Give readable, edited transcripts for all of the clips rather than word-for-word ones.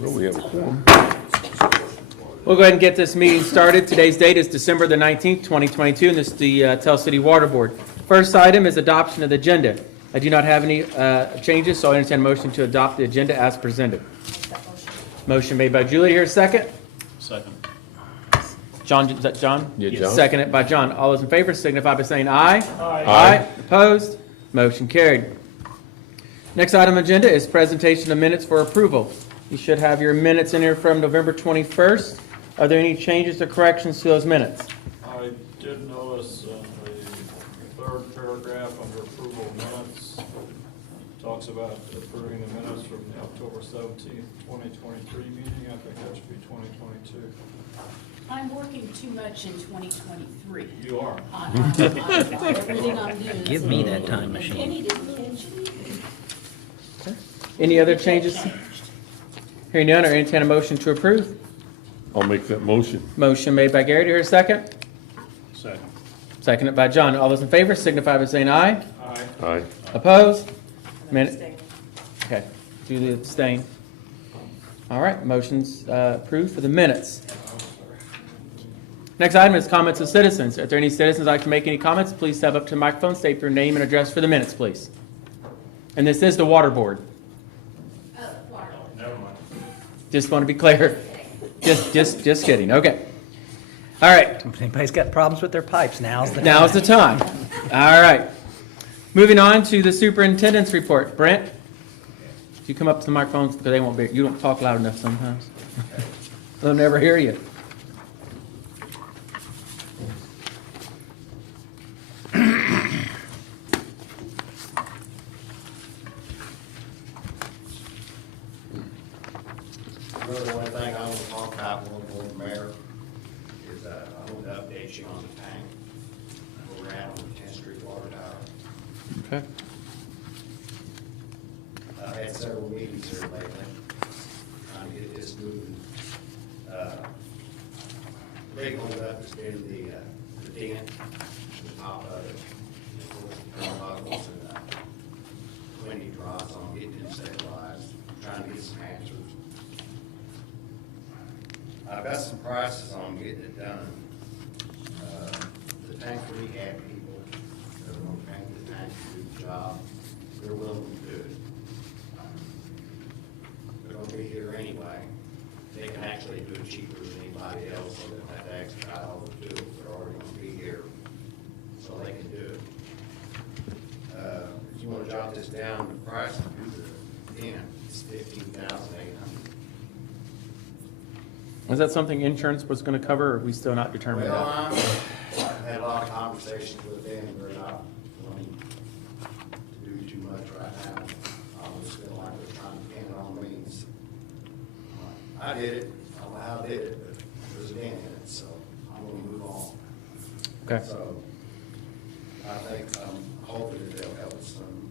Well, we have a quorum. We'll go ahead and get this meeting started. Today's date is December the 19th, 2022, and this is the Tell City Water Board. First item is adoption of the agenda. I do not have any changes, so I entertain a motion to adopt the agenda as presented. Motion made by Julie. Here, second. Second. John, is that John? Yeah, John. Seconded by John. All those in favor signify by saying aye. Aye. Opposed? Motion carried. Next item on the agenda is presentation of minutes for approval. You should have your minutes in here from November 21st. Are there any changes or corrections to those minutes? I did notice in the third paragraph under approval of minutes, talks about approving the minutes from the October 17th, 2023 meeting. I think that should be 2022. I'm working too much in 2023. You are. Everything I'm doing. Give me that time machine. Penny didn't mention it. Any other changes? Hearing none, or entertain a motion to approve? I'll make that motion. Motion made by Gary. Do you hear a second? Second. Seconded by John. All those in favor signify by saying aye. Aye. Aye. Opposed? Minute. Okay, Julie abstain. All right, motion's approved for the minutes. Next item is comments of citizens. If there are any citizens who'd like to make any comments, please step up to the microphone, state your name and address for the minutes, please. And this is the water board. Never mind. Just want to be clear. Just kidding. Okay. All right. If anybody's got problems with their pipes, now's the time. Now's the time. All right. Moving on to the superintendent's report. Brent, if you come up to the microphones, because they won't be, you don't talk loud enough sometimes. They'll never hear you. Really, the only thing I want to talk about, Lord Mayor, is I want to update you on the tank where we're at on the 10th Street water tower. Okay. I've had several meetings here lately, trying to get this moving. Big holdup has been the dent, the top of it, and of course, the turnbuckles and windy drops on getting it stabilized, trying to get some answers. I've got some prices on getting it done. The tank rehab people that are gonna paint the tank to do the job, they're willing to do it. They're gonna be here anyway. They can actually do it cheaper than anybody else, so they don't have to extra dollars to do it. They're already gonna be here, so they can do it. If you wanna jot this down, the price to do the dent is $15,800. Is that something insurance was going to cover, or are we still not determined Well, that? I've had a lot of conversations with them, they're not wanting to do too much right now. I just feel like they're trying to pin it on me. So, I did it, I don't know how I did it, but there's a dent in it, so I'm gonna move on. Okay. So, I think, hoping that they'll help us some.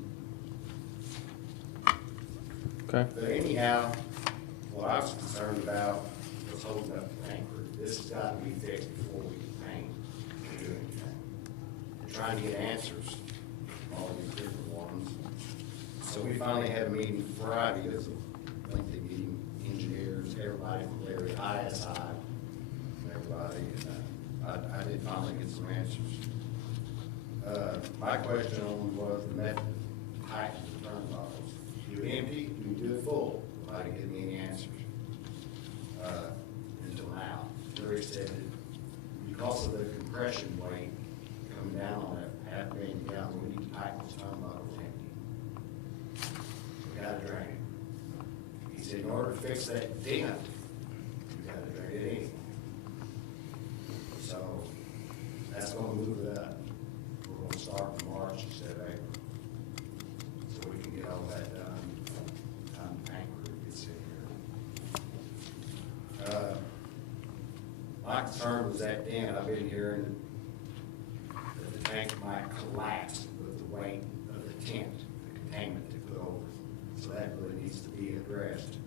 Okay. But anyhow, what I was concerned about was holding up the tanker. This has got to be fixed before we can paint or do anything. We're trying to get answers, all these different ones. So we finally had a meeting Friday, it was a lengthy meeting, engineers, everybody from Larry, ISI, everybody, and I did finally get some answers. My question on was the method, height of the turn bottles. Do you empty, do you do it full? Nobody gave me any answers. Until now. Larry said that because of the compression weight coming down on that half million gallon, we need to tighten this turn bottle empty. We gotta drain it. He said, in order to fix that dent, you gotta drain it in. So that's gonna move it up. We're gonna start in March instead of April. So we can get all that done. Time the tank crew gets in here. My concern was that dent. I've been hearing that the tank might collapse with the weight of the tent, the containment they put over it. So that really needs to be addressed.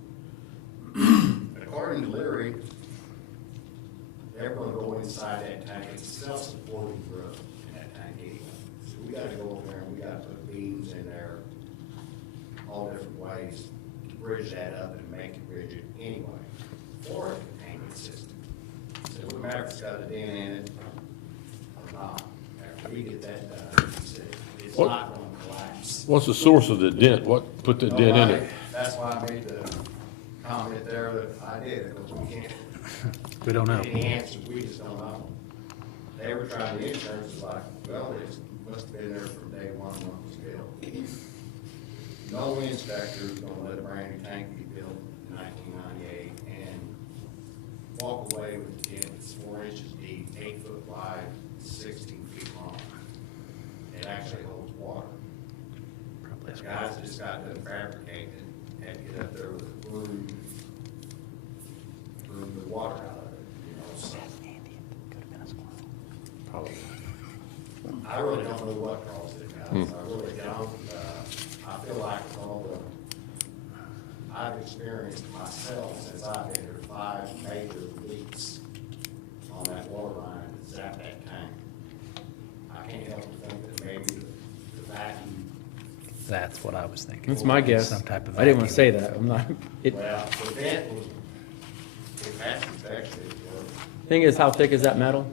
According to Leary, they're gonna go inside that tank. It's a self-supporting roof in that tank anyway. So we gotta go over there and we gotta put beams in there, all different ways to bridge that up and make it rigid anyway for a containment system. So it wouldn't matter if it's got a dent in it or not. After we get that done, he said, it's What- not going to collapse. What's the source of the dent? What put the dent in it? That's why I made the comment there that I did, because we can't. We don't know. Any answers, we just don't know. They were trying, the insurance was like, well, it must have been there from day one when it was built. No inspector is gonna let a brand new tank be built in 1998 and walk away with a dent that's 4 inches deep, 8 foot wide, 16 feet long. It actually holds water. Probably The guys just got done fabricating it, had to get up there with a broom the water out of it, you know, so. I really don't know what caused it, guys. I really don't. I feel like all the, I've experienced myself since I've been here 5 major leaks on that water line that zapped that tank. I can't help but think that maybe the vacuum, That's what I was thinking. That's my guess. Some type of I didn't want to vacuum. say that. I'm not, it, well, the vent was, it passed inspection, it worked. thing is, how thick is that metal?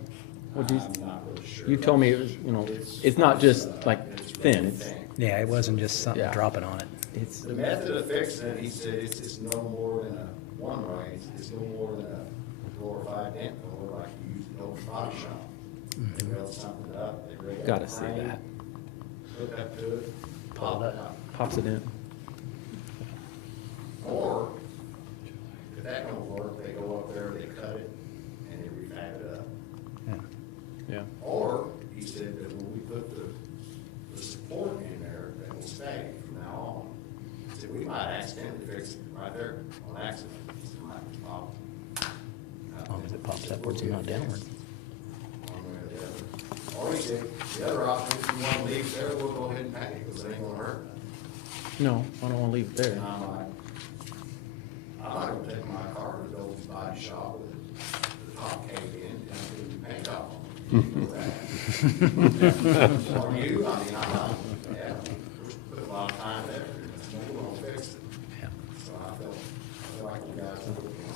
What'd you, I'm not really sure. you told me it was, you know, it's not just like It's thin, really it's, thin. Yeah, it wasn't just something Yeah. dropping on it. it's, The method of fixing it, he said, it's no more than a one-way, it's no more than a glorified dent filler like you use in an old body shop. They weld something up, they rig up gotta the see frame, that. hook up to it, pop it up. Pops it in. Or, if that don't work, they go up there, they cut it, and they refab it up. Yeah. Yeah. Or, he said that when we put the support in there, that will stay from now on. He said, we might accidentally fix it right there on accident. He said, might pop. As long as it pops upwards and not downward. One way or the other. Or he said, the other option, if you want to leave there, we'll go ahead and paint it, because it ain't gonna hurt. No, I don't want to leave it there. And I'm like, I'm not gonna take my car to the old body shop with the top caved in and do paint job on it. You do that. Or you, I mean, I'm not, yeah, we put a lot of time there, and we're gonna fix it. Yeah. So I feel like you guys are working on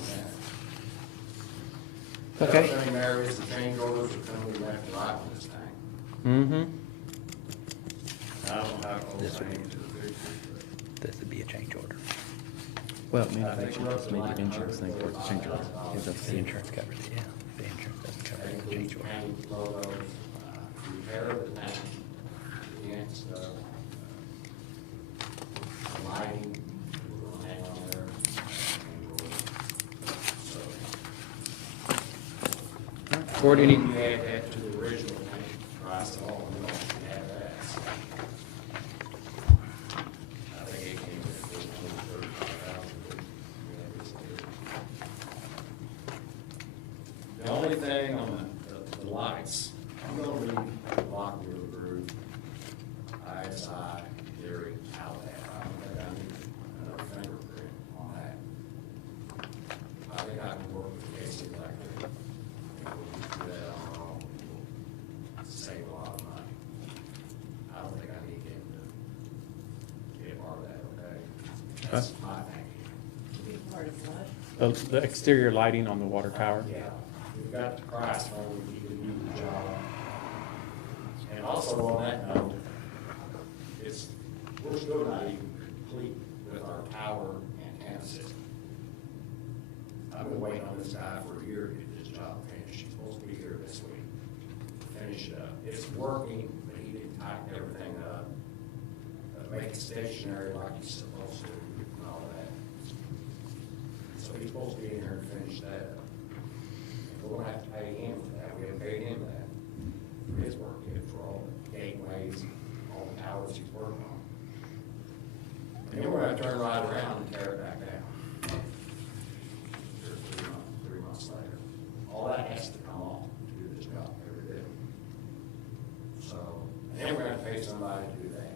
that. Okay. The other thing there is the change orders are coming left and right on this thing. Mm-hmm. I don't know how close This I would am be- to the picture, This would be a change order. Well, maybe they should just make an insurance thing for the change order. Because that's The the insurance covers it, yeah. The insurance doesn't cover but the change order. paint logos, repair the tank, against, lighting, we're gonna hang on there. So, Gord, any, you add that to the original tank price, all in all, you have that. I think it came to $35,000. The only thing on the lights, I'm gonna read Lock River Group, ISI, Gary, Alabama. I don't think I need another fingerprint on that. I think I can work with Casey Electric. And we'll do that on our own. We'll save a lot of money. I don't think I need him to be a part of that, okay? That's my thinking. To be part of what? the exterior lighting on the water tower? Yeah, we've got the price when we can do the job. And also on that note, we're still not even complete with our power antenna system. I've been waiting on this guy for a year to get this job finished. He's supposed to be here this week. Finish it up. It's working, but he didn't tighten everything up. Make it stationary like he's supposed to and all that. So he's supposed to be in here and finish that up. We're gonna have to pay him for that, we haven't paid him that, for his work yet, for all the gateways, all the towers he's working on. And then we're gonna turn right around and tear it back down. Here's 3 months later. All that has to come off to do this job every day. So, and then we're gonna pay somebody to do that.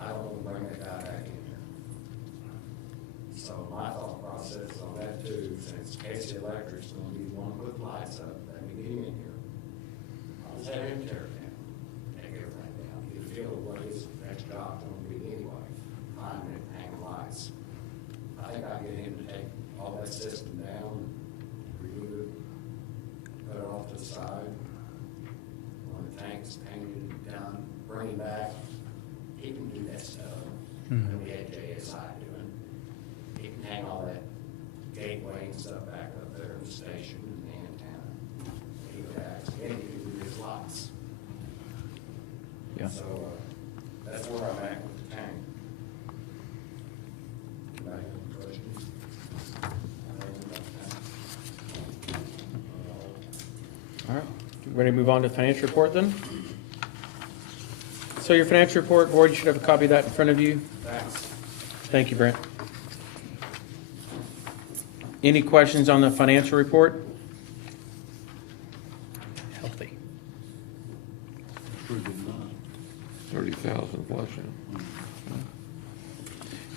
I don't want to bring that guy back in here. So my thought process on that too, since Casey Electric's gonna be the one to put lights up, let me get him in here. I'll just have him tear it down, take everything down, get a feel of what his next job's gonna be anyway. Find an I get him to take all that system down, remove it, put it off to the side. When the tank's painted, done, bring it back, he can do that stuff. And we had JSI doing. He can hang all that gateway and stuff back up there in the station and the antenna. He could actually, and he can do his lots. Yeah. So, that's where I'm at with the tank. Anybody have any questions? All right, ready to move on to financial report then? So your financial report, board, you should have a copy of that in front of you. Thanks. Thank you, Brent. Any questions on the financial report? Healthy. 30,000 plus.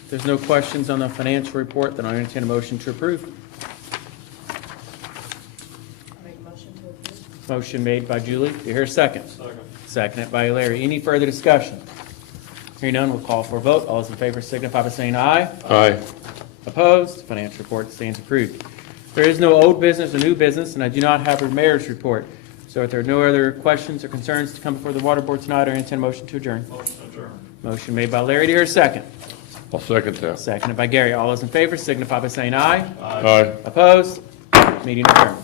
If there's no questions on the financial report, then I'll entertain a motion to approve. Make a motion to approve. Motion made by Julie. Do you hear a second? Second. Seconded by Larry. Any further discussion? Hearing none, we'll call for a vote. All those in favor signify by saying aye. Aye. Opposed? Financial report stands approved. There is no old business or new business, and I do not have a mayor's report. So if there are no other questions or concerns to come before the water board tonight, I entertain a motion to adjourn. Motion adjourned. Motion made by Larry. Do you hear a second? I'll second that. Seconded by Gary. All those in favor signify by saying aye. Aye. Opposed? Meeting adjourned.